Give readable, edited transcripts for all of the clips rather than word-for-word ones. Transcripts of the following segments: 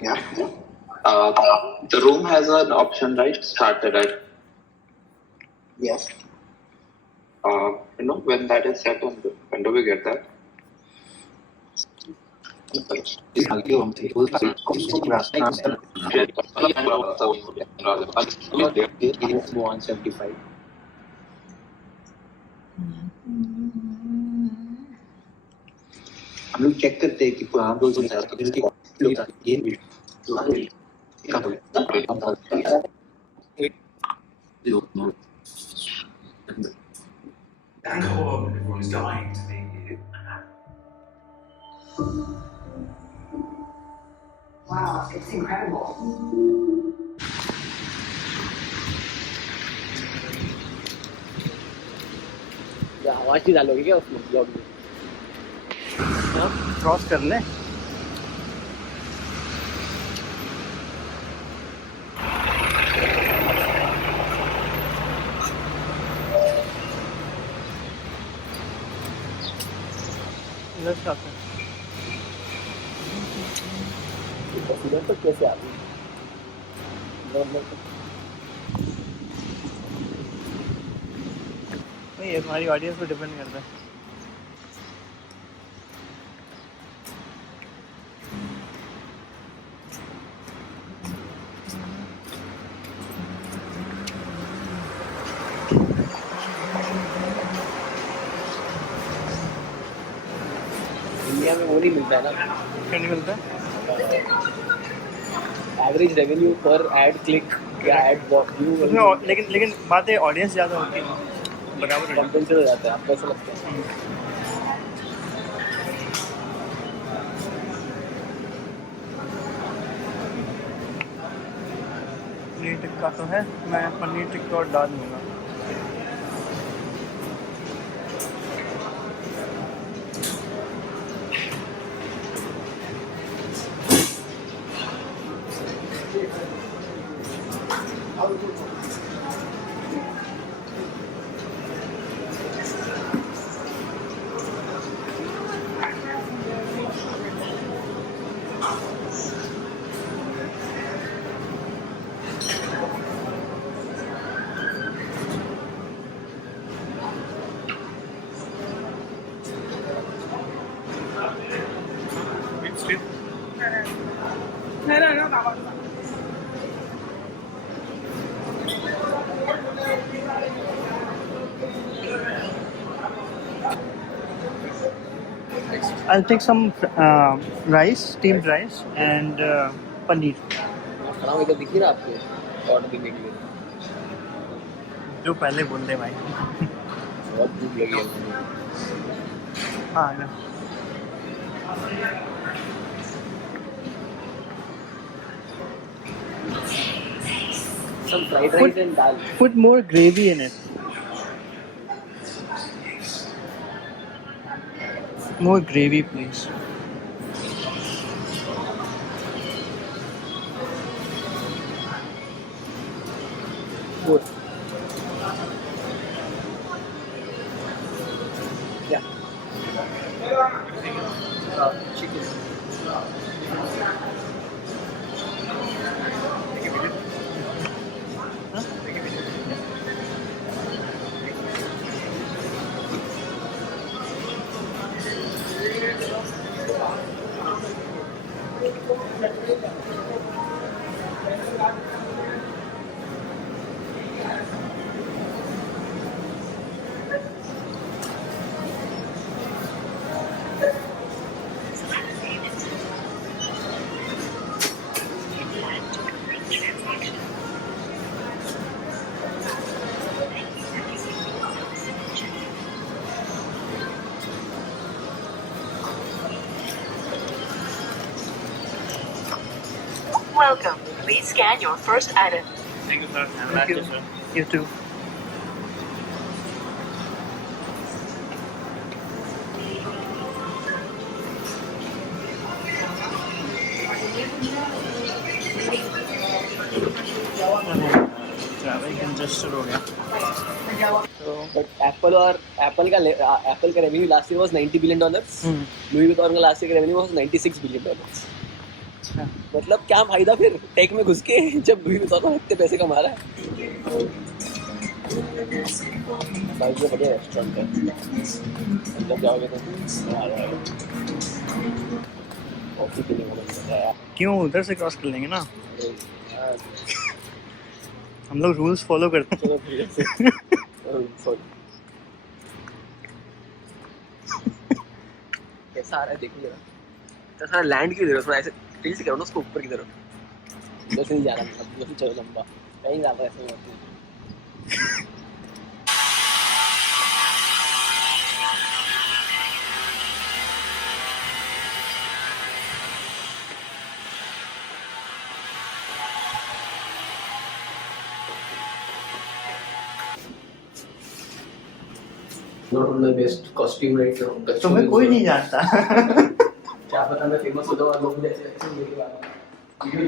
Yeah. The room has an option, right? Started at. Yes. When that is set, and when do we get that? One 75. हम लोग चेक करते हैं कि पुराना रोज Everyone's dying to meet you. Wow, it's incredible. आवाज ही डालोगे क्या उसमें ब्लॉग में? क्रॉस कर ले. इधर तो कैसे आती नहीं, ये तुम्हारी ऑडियंस पे डिपेंड करता है. इंडिया में वो नहीं मिलता है ना. क्या नहीं मिलता है? एवरेज रेवेन्यू पर एड क्लिक या एड व्यू उसमें लेकिन बात है ऑडियंस ज़्यादा होती है, बराबर कंपेंसेट हो जाता है. आपको ऐसा लगता है? पनीर टिक्का तो है, मैं पनीर टिक्का और डाल दूँगा. I'll take some rice, steamed rice and paneer. खाना इधर दिख ही रहा आपको ऑर्डर देने के लिए? जो पहले बोल दे भाई. बहुत भूख लगी है. हाँ ना. Some fried rice and dal. Put more gravy in it. More gravy, please. Good. Yeah. Chicken. Welcome. Please scan your first item. Thank you, sir. Thank you, sir. You too. Travel congested हो गया. But Apple का revenue last year was $90 billion. Louis Vuitton का last year का revenue was $96 billion. अच्छा. मतलब क्या फायदा फिर टेक में घुस के जब Louis Vuitton इतने पैसे कमा रहा है. बाइक में बढ़िया रेस्टोरेंट है. जब जाओगे तो कॉफी पीने को मिलता है. क्यों उधर से क्रॉस कर लेंगे ना. हम लोग रूल्स फॉलो करते हैं. चलो ठीक है. सॉरी. कैसा आ रहा है देखिए जरा. तो सारा लैंड की तरफ थोड़ा ऐसे तेजी से करो ना उसको ऊपर की तरफ. जैसे नहीं जा रहा मतलब जैसे चलो लंबा कहीं जा रहा है ऐसे. Not on the best costume right now. तुम्हें कोई नहीं जानता. क्या पता मैं फेमस हो जाऊँ और लोग मुझे ऐसे अच्छे मेरी बात. वीडियो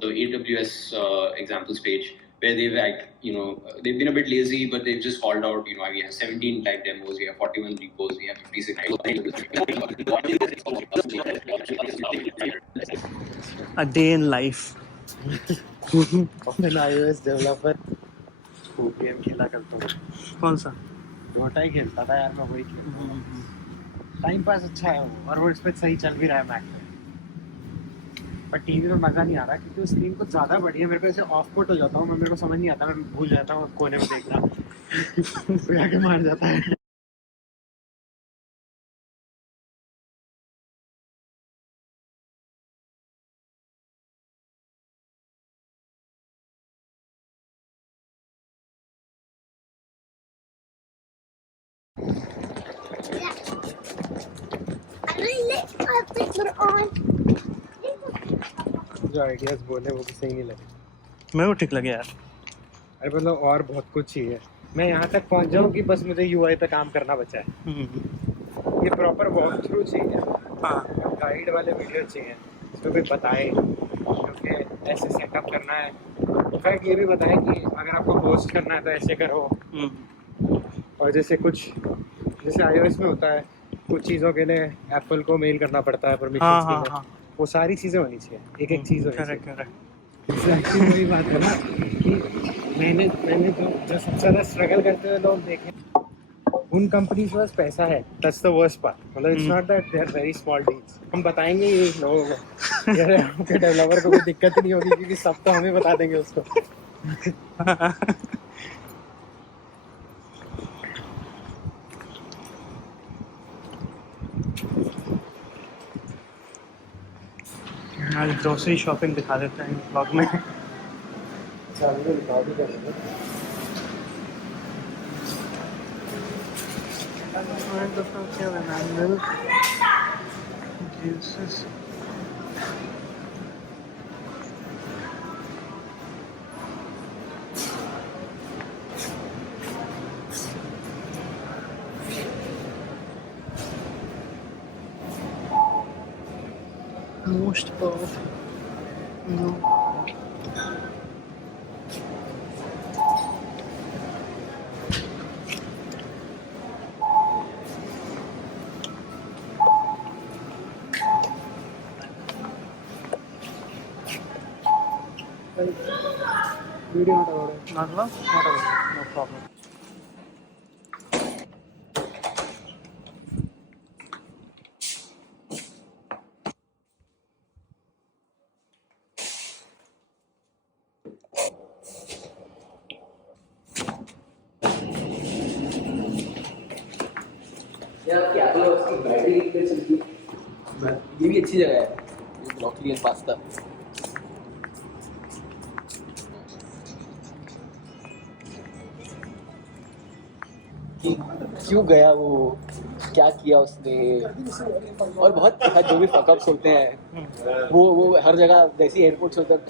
तो the AWS examples page where they've been a bit lazy, but they've just called out, we have 17 live demos, we have 41 repos, we have 56. A day in life. of an iOS developer who game खेला करता हूँ. कौन सा? डोटा ही खेलता था यार मैं. वही खेलता. टाइम पास अच्छा है वो और वो इस पे सही चल भी रहा है मैक पे. पर टीवी में मज़ा नहीं आ रहा क्योंकि स्क्रीन कुछ ज़्यादा बड़ी है. मेरे को ऐसे ऑफ पुट हो जाता हूँ मैं. मेरे को समझ नहीं आता. मैं भूल जाता हूँ कोने में देखना. कोई आके मार जाता है. जो आइडियाज बोले वो भी सही नहीं लगे. मेरे को ठीक लगे यार. अरे मतलब और बहुत कुछ चाहिए. मैं यहाँ तक पहुँच जाऊँ कि बस मुझे यूआई पे काम करना बचा है. ये प्रॉपर वॉक थ्रू चाहिए. हाँ. गाइड वाले वीडियो चाहिए इसमें कोई बताए क्योंकि ऐसे सेटअप करना है. इनफैक्ट ये भी बताए कि अगर आपको पोस्ट करना है तो ऐसे करो. और जैसे iOS में होता है कुछ चीज़ों के लिए एप्पल को मेल करना पड़ता है परमिशंस के लिए. वो सारी चीज़ें होनी चाहिए. एक चीज़ होनी चाहिए. एक्चुअली वही बात है ना कि मैंने जो सबसे ज़्यादा स्ट्रगल करते हुए लोग देखे उन कंपनीज के पास पैसा है. That's the worst part. मतलब it's not that they are very small deals. हम बताएंगे ये लोगों को यार आपके डेवलपर को कोई दिक्कत नहीं होगी क्योंकि सब तो हमें बता देंगे उसको. आज ग्रोसरी शॉपिंग दिखा देते हैं ब्लॉग में. Most powerful. No. Video not allowed. Not allowed? Not allowed. No problem. यार क्या तो उसकी बैटरी कितने चलती है? ये भी अच्छी जगह है ब्रोकली एंड पास्ता. क्यों गया वो, क्या किया उसने, और बहुत जो भी फकअप्स होते हैं वो हर जगह वैसी एयरपोर्ट्स होते हैं.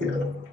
Yeah.